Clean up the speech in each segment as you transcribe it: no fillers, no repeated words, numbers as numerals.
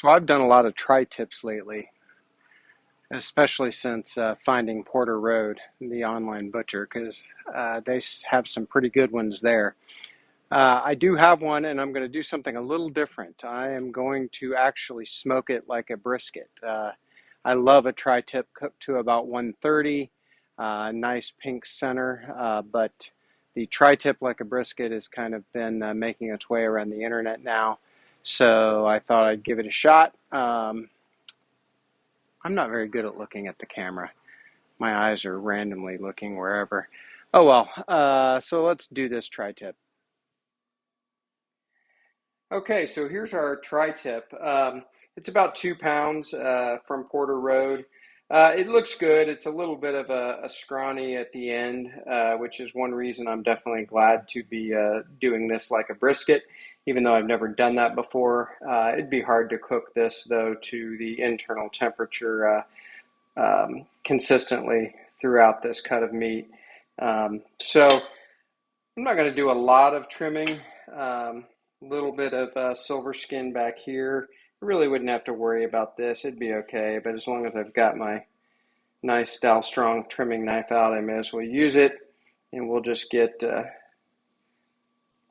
So I've done a lot of tri-tips lately, especially since finding Porter Road, the online butcher, because they have some pretty good ones there. I do have one, and I'm going to do something a little different. I am going to actually smoke it like a brisket. I love a tri-tip cooked to about 130, nice pink center, but the tri-tip like a brisket has kind of been making its way around the internet now. So I thought I'd give it a shot. I'm not very good at looking at the camera. My eyes are randomly looking wherever. Oh well, so let's do this tri-tip. Okay, so here's our tri-tip. It's about 2 pounds from Porter Road. It looks good. It's a little bit of a scrawny at the end, which is one reason I'm definitely glad to be doing this like a brisket, even though I've never done that before. It'd be hard to cook this, though, to the internal temperature consistently throughout this cut of meat. So I'm not going to do a lot of trimming. Little bit of silver skin back here. I really wouldn't have to worry about this. It'd be okay, but as long as I've got my nice Dow Strong trimming knife out, I may as well use it. And we'll just get a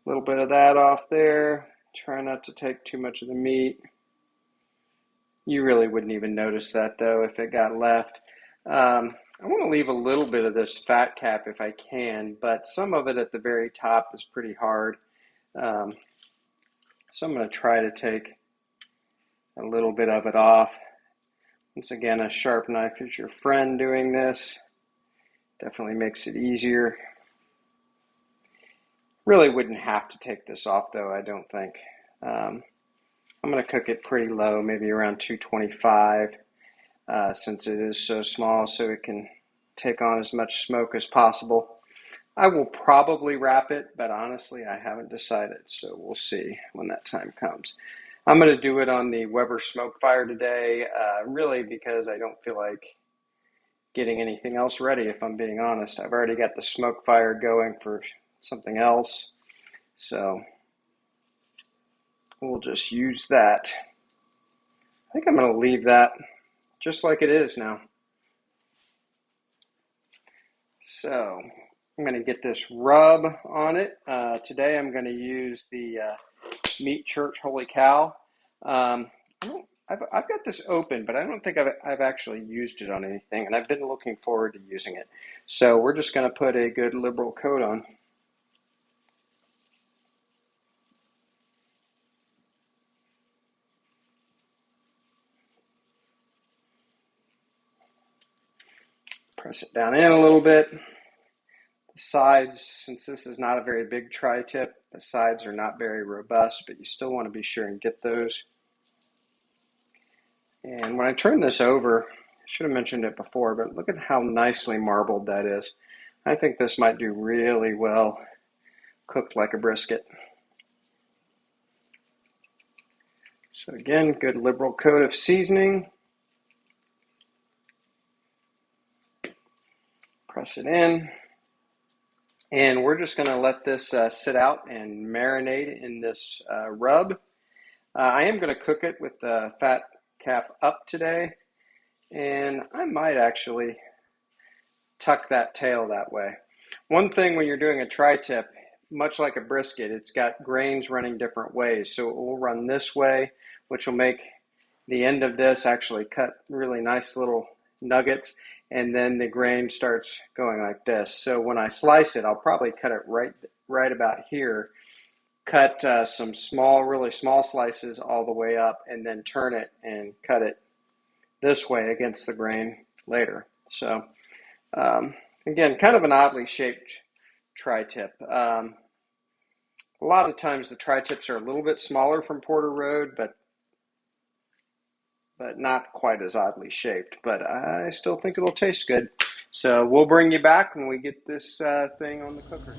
little bit of that off there. Try not to take too much of the meat. You really wouldn't even notice that, though, if it got left. I want to leave a little bit of this fat cap if I can, but some of it at the very top is pretty hard. So I'm going to try to take a little bit of it off. Once again, a sharp knife is your friend doing this. Definitely makes it easier. Really wouldn't have to take this off, though, I don't think. I'm going to cook it pretty low, maybe around 225, since it is so small, so it can take on as much smoke as possible. I will probably wrap it, but honestly, I haven't decided, so we'll see when that time comes. I'm going to do it on the Weber smoke fire today, really because I don't feel like getting anything else ready, if I'm being honest. I've already got the smoke fire going for something else, so we'll just use that. I think I'm going to leave that just like it is now. So I'm going to get this rub on it. Today I'm going to use the Meat Church Holy Cow. I've got this open, but I don't think I've actually used it on anything, and I've been looking forward to using it. So we're just going to put a good liberal coat on. Press it down in a little bit. The sides, since this is not a very big tri-tip, the sides are not very robust, but you still want to be sure and get those. And when I turn this over, I should have mentioned it before, but look at how nicely marbled that is. I think this might do really well cooked like a brisket. So again, good liberal coat of seasoning. Press it in. And we're just going to let this sit out and marinate in this rub. I am going to cook it with the fat cap up today, and I might actually tuck that tail that way. One thing when you're doing a tri-tip, much like a brisket, it's got grains running different ways. So it will run this way, which will make the end of this actually cut really nice little nuggets, and then the grain starts going like this. So when I slice it, I'll probably cut it right about here, cut some really small slices all the way up, and then turn it and cut it this way against the grain later. So again, kind of an oddly shaped tri-tip. A lot of times the tri-tips are a little bit smaller from Porter Road, but not quite as oddly shaped. But I still think it'll taste good. So we'll bring you back when we get this thing on the cooker.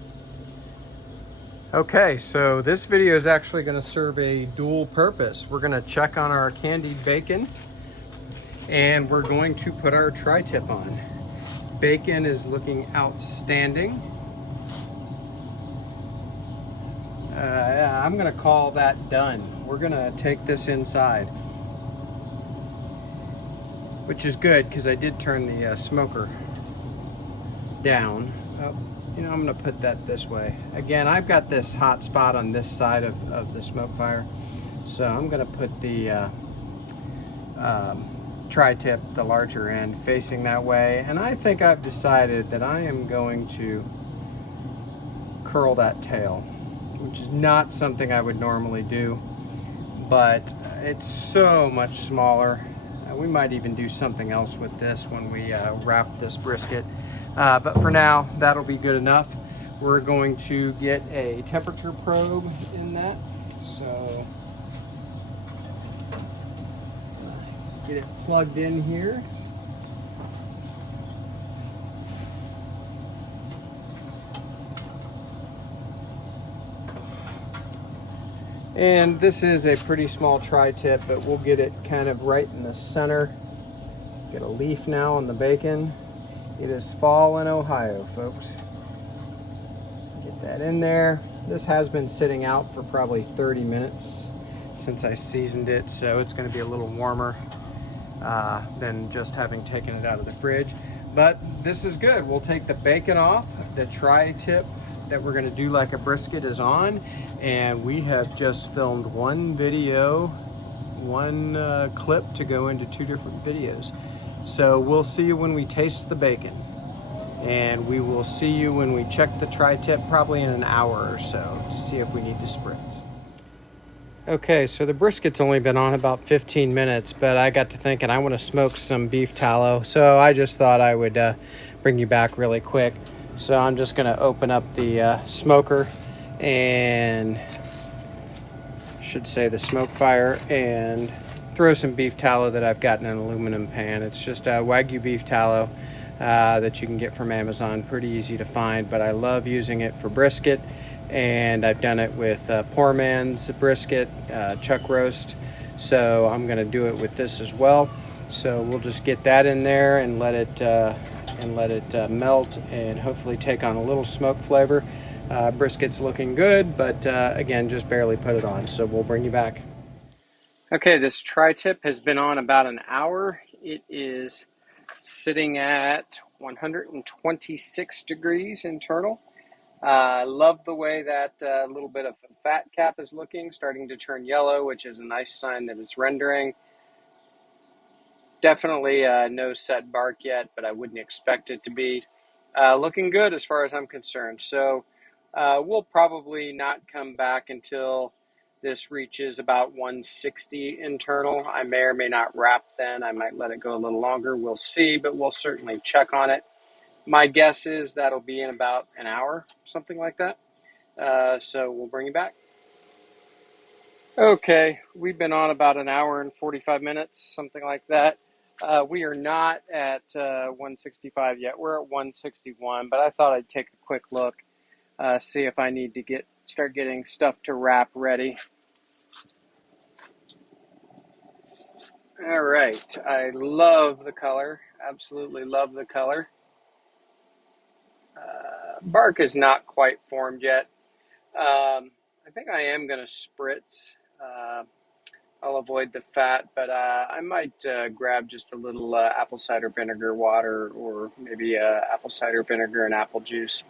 Okay, so this video is actually going to serve a dual purpose. We're going to check on our candied bacon, and we're going to put our tri-tip on. Bacon is looking outstanding. I'm going to call that done. We're going to take this inside. which is good because I did turn the smoker down. Oh, you know, I'm going to put that this way. Again, I've got this hot spot on this side of the smoke fire, so I'm going to put the tri-tip, the larger end, facing that way. And I think I've decided that I am going to curl that tail, which is not something I would normally do, but it's so much smaller. We might even do something else with this when we wrap this brisket. But for now, that'll be good enough. We're going to get a temperature probe in that. So get it plugged in here. And this is a pretty small tri-tip, but we'll get it kind of right in the center. Get a leaf now on the bacon. It is fall in Ohio, folks. Get that in there. This has been sitting out for probably 30 minutes since I seasoned it, so it's going to be a little warmer than just having taken it out of the fridge. But this is good. We'll take the bacon off. The tri-tip that we're going to do like a brisket is on, and we have just filmed one video, one clip to go into 2 different videos. So we'll see you when we taste the bacon, and we will see you when we check the tri-tip probably in an hour or so to see if we need to spritz. Okay, so the brisket's only been on about 15 minutes, but I got to thinking I want to smoke some beef tallow, so I just thought I would bring you back really quick. So I'm just going to open up the smoker, and should say the smoke fire, and throw some beef tallow that I've got in an aluminum pan. It's just a Wagyu beef tallow that you can get from Amazon. Pretty easy to find, but I love using it for brisket. And I've done it with poor man's brisket, chuck roast. So I'm going to do it with this as well. So we'll just get that in there and let it melt and hopefully take on a little smoke flavor. Brisket's looking good, but again, just barely put it on. So we'll bring you back. Okay, this tri-tip has been on about an hour. It is sitting at 126 degrees internal. I love the way that little bit of fat cap is looking, starting to turn yellow, which is a nice sign that it's rendering. Definitely no set bark yet, but I wouldn't expect it to be. Looking good as far as I'm concerned. So we'll probably not come back until this reaches about 160 internal. I may or may not wrap then. I might let it go a little longer. We'll see, but we'll certainly check on it. My guess is that'll be in about an hour, something like that. So we'll bring you back. Okay, we've been on about an hour and 45 minutes, something like that. We are not at 165 yet. We're at 161, but I thought I'd take a quick look, see if I need to start getting stuff to wrap ready. All right, I love the color, absolutely love the color. Bark is not quite formed yet. I think I am going to spritz. I'll avoid the fat, but I might grab just a little apple cider vinegar water, or maybe apple cider vinegar and apple juice,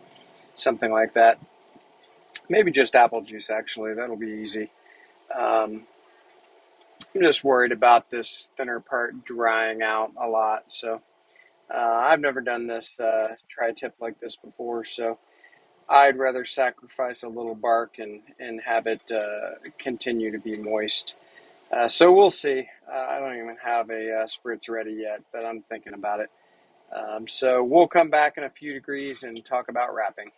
something like that. Maybe just apple juice, actually. That'll be easy. I'm just worried about this thinner part drying out a lot, so I've never done this tri-tip like this before, so I'd rather sacrifice a little bark and have it continue to be moist. So we'll see. I don't even have a spritz ready yet, but I'm thinking about it. So we'll come back in a few degrees and talk about wrapping.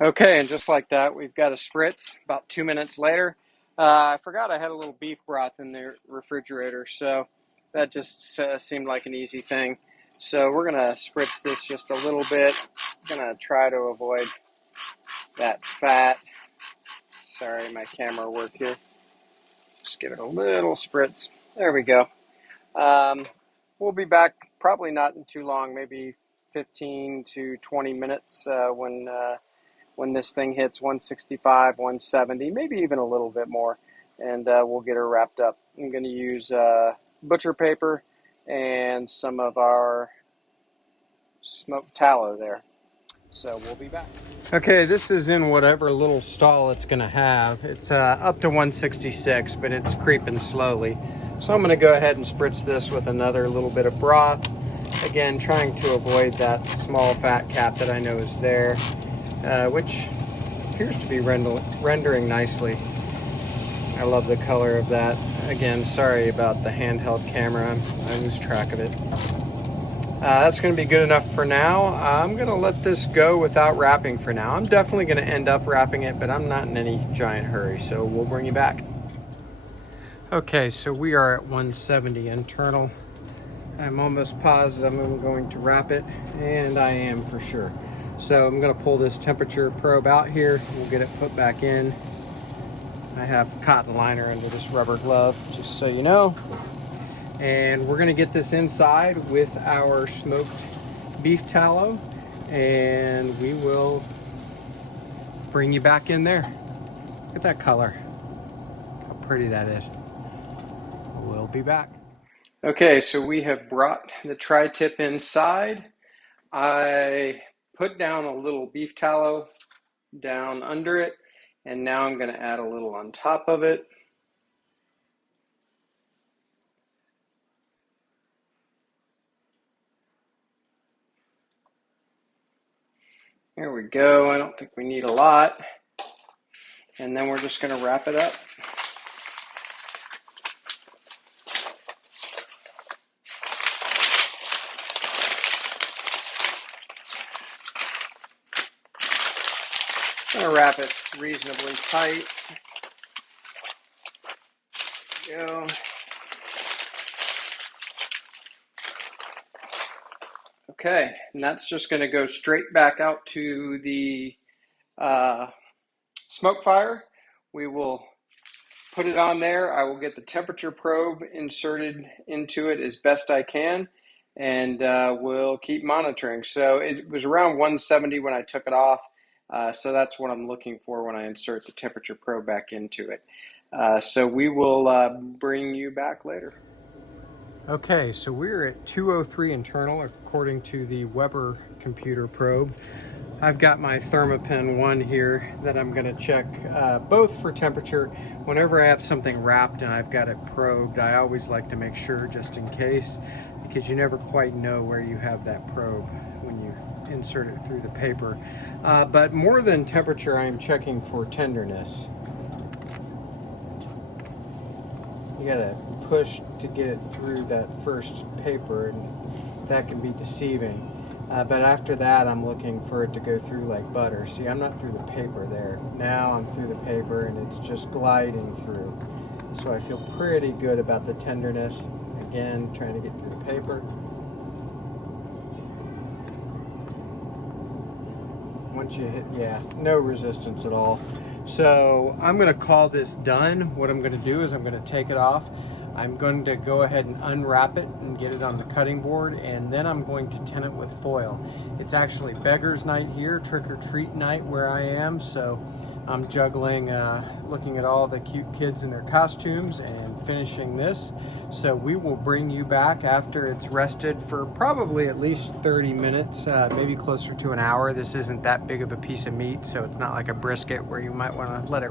Okay, and just like that, we've got a spritz about 2 minutes later. I forgot I had a little beef broth in the refrigerator, so that just seemed like an easy thing. So we're going to spritz this just a little bit. I'm going to try to avoid that fat. Sorry, my camera work here. Just give it a little spritz. There we go. We'll be back probably not in too long, maybe 15 to 20 minutes when this thing hits 165, 170, maybe even a little bit more, and we'll get her wrapped up. I'm going to use butcher paper and some of our smoked tallow there. So we'll be back. Okay, this is in whatever little stall it's gonna have. It's up to 166, but it's creeping slowly. So I'm gonna go ahead and spritz this with another little bit of broth. Again, trying to avoid that small fat cap that I know is there, which appears to be rendering nicely. I love the color of that. Again, sorry about the handheld camera. I lose track of it. That's going to be good enough for now. I'm going to let this go without wrapping for now. I'm definitely going to end up wrapping it, but I'm not in any giant hurry, so we'll bring you back. Okay, so we are at 170 internal. I'm almost positive I'm going to wrap it, and I am for sure. So I'm going to pull this temperature probe out here. We'll get it put back in. I have cotton liner under this rubber glove, just so you know. And we're gonna get this inside with our smoked beef tallow, and we will bring you back in there. Look at that color, how pretty that is. We'll be back. Okay, so we have brought the tri-tip inside. I put down a little beef tallow down under it, and now I'm gonna add a little on top of it. There we go. I don't think we need a lot. And then we're just going to wrap it up. I'm going to wrap it reasonably tight. There we go. Okay, and that's just going to go straight back out to the smoke fire. We will put it on there. I will get the temperature probe inserted into it as best I can, and we'll keep monitoring. So it was around 170 when I took it off, so that's what I'm looking for when I insert the temperature probe back into it. So we will bring you back later. Okay, so we're at 203 internal according to the Weber computer probe. I've got my Thermapen 1 here that I'm going to check both for temperature. Whenever I have something wrapped and I've got it probed, I always like to make sure just in case, because you never quite know where you have that probe when you insert it through the paper. But more than temperature, I'm checking for tenderness. You gotta push to get it through that first paper, and that can be deceiving. But after that, I'm looking for it to go through like butter. See, I'm not through the paper there. Now I'm through the paper and it's just gliding through. So I feel pretty good about the tenderness. Again, trying to get through the paper. Once you hit, yeah, no resistance at all. So I'm going to call this done. What I'm going to do is I'm going to take it off. I'm going to go ahead and unwrap it and get it on the cutting board, and then I'm going to tin it with foil. It's actually Beggar's Night here, trick-or-treat night where I am, so I'm juggling, looking at all the cute kids in their costumes and finishing this. So we will bring you back after it's rested for probably at least 30 minutes, maybe closer to an hour. This isn't that big of a piece of meat, so it's not like a brisket where you might want to let it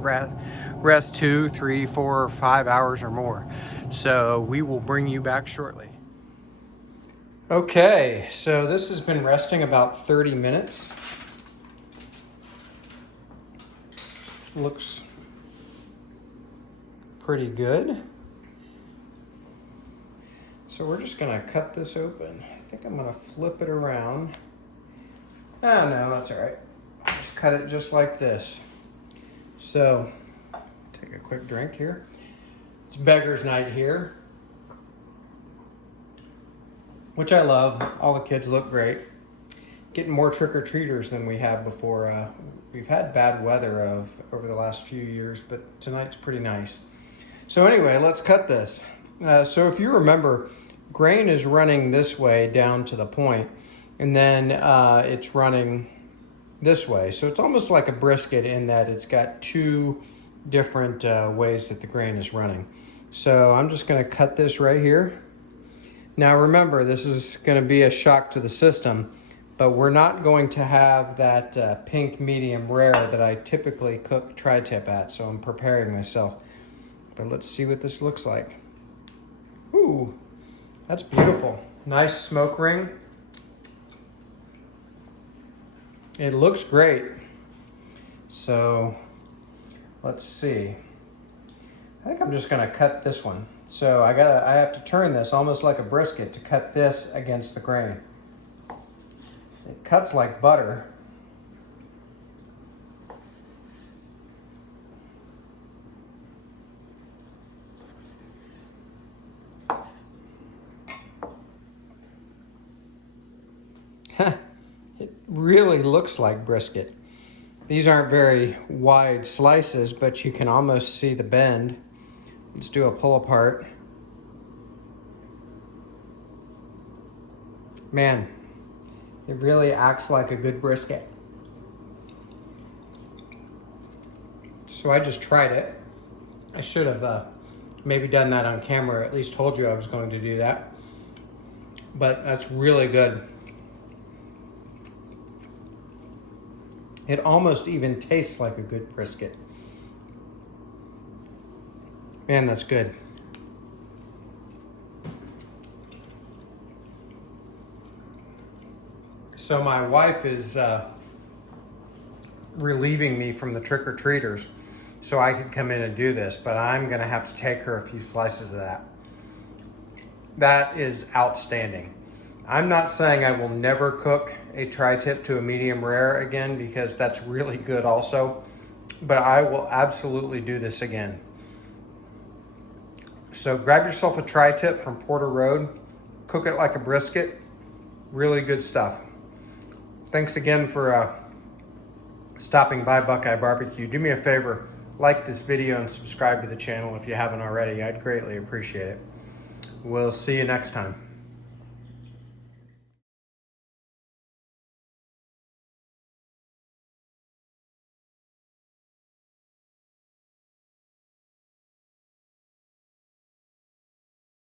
rest 2, 3, 4, or 5 hours or more. So we will bring you back shortly. Okay, so this has been resting about 30 minutes. Looks pretty good. So we're just gonna cut this open. I think I'm gonna flip it around. Oh no, that's all right. Just cut it just like this. So, take a quick drink here. It's Beggar's Night here, which I love. All the kids look great. Getting more trick-or-treaters than we have before. We've had bad weather over the last few years, but tonight's pretty nice. So anyway, let's cut this. So if you remember, grain is running this way down to the point, and then it's running this way. So it's almost like a brisket in that it's got two different ways that the grain is running. So I'm just gonna cut this right here. Now remember, this is gonna be a shock to the system, but we're not going to have that pink medium rare that I typically cook tri-tip at, so I'm preparing myself. But let's see what this looks like. Ooh, that's beautiful. Nice smoke ring. It looks great. So let's see. I think I'm just gonna cut this one. So I have to turn this almost like a brisket to cut this against the grain. It cuts like butter. It really looks like brisket. These aren't very wide slices, but you can almost see the bend. Let's do a pull apart. Man, it really acts like a good brisket. So I just tried it. I should have maybe done that on camera, or at least told you I was going to do that. But that's really good. It almost even tastes like a good brisket. Man, that's good. So my wife is relieving me from the trick-or-treaters so I could come in and do this, but I'm gonna have to take her a few slices of that. That is outstanding. I'm not saying I will never cook a tri-tip to a medium rare again, because that's really good also, but I will absolutely do this again. So grab yourself a tri-tip from Porter Road, cook it like a brisket, really good stuff. Thanks again for stopping by Buckeye Barbecue. Do me a favor, like this video and subscribe to the channel if you haven't already. I'd greatly appreciate it. We'll see you next time.